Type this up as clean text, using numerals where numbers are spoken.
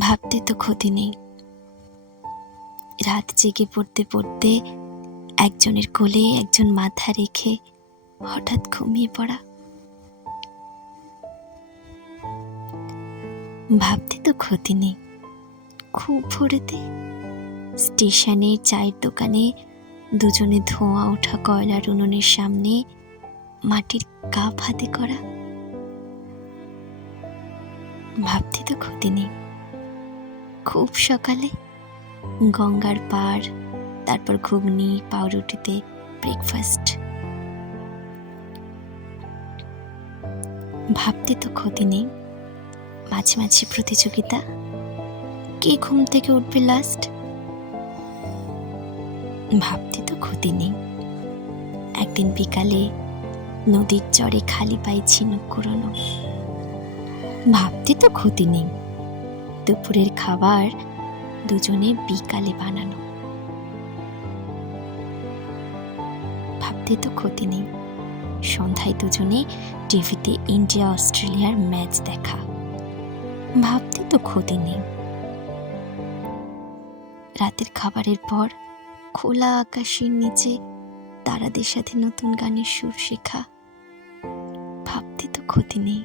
ভাবতে তো ক্ষতি নেই। রাত জেগে পড়তে পড়তে একজনের কোলে একজন মাথা রেখে হঠাৎ ঘুমিয়ে পড়া। ভাবতে তো ক্ষতি নেই। খুব ভোরেতে স্টেশনে চায়ের দোকানে দুজনে ধোঁয়া ওঠা কয়লার উনুনের সামনে মাটির কাপ হাতে করা। ভাবতে তো ক্ষতি নেই। খুব সকালে গঙ্গার পার, তারপর ঘুগনি পাউরুটিতে ব্রেকফাস্ট। ভাবতে তো ক্ষতি নেই। মাঝে মাঝে প্রতিযোগিতা, কে ঘুম থেকে উঠবে লাস্ট। ভাবতে তো ক্ষতি নেই। একদিন বিকালে নদীর চরে খালি পায়ে ঝিনুক কুড়োনো। ভাবতে তো ক্ষতি নেই। দুপুরের খাবার দুজনে বিকালে বানানো। ভাবতে তো ক্ষতি নেই। সন্ধ্যায় দুজনে টিভিতে ইন্ডিয়া অস্ট্রেলিয়ার ম্যাচ দেখা। ভাবতে তো ক্ষতি নেই। রাতের খাবারের পর খোলা আকাশের নিচে তারাদের সাথে নতুন গানের সুর শেখা। ভাবতে তো ক্ষতি নেই।